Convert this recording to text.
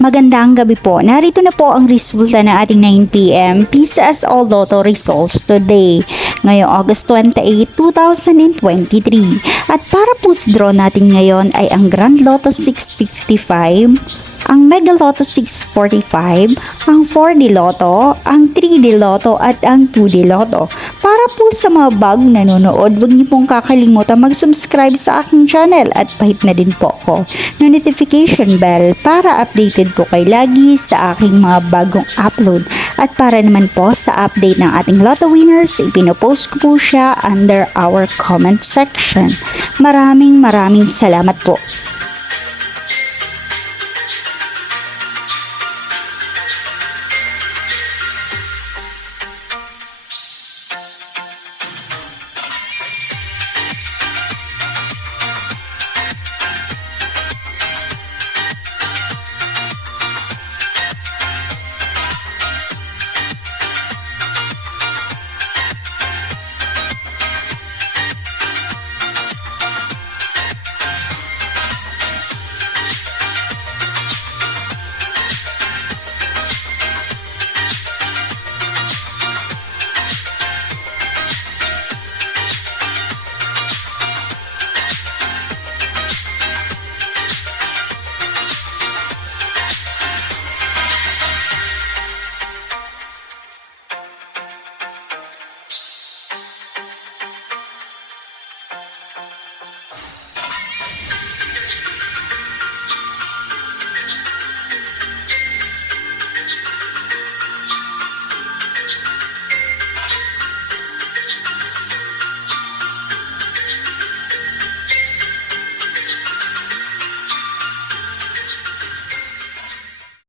Magandang gabi po. Narito na po ang resulta ng ating 9 p.m. PCS All Lotto results today, ngayong August 28, 2023. At para po sa draw natin ngayon ay ang Grand Lotto 655, ang Mega Lotto 645, ang 4D Lotto, ang 3D Lotto at ang 2D Lotto. Para po sa mga bagong nanonood, huwag niyo pong kakalimutan mag-subscribe sa aking channel at pahit na din po ako ng notification bell para updated po kayo lagi sa aking mga bagong upload. At para naman po sa update ng ating Lotto winners, ipinopost ko po siya under our comment section. Maraming salamat po.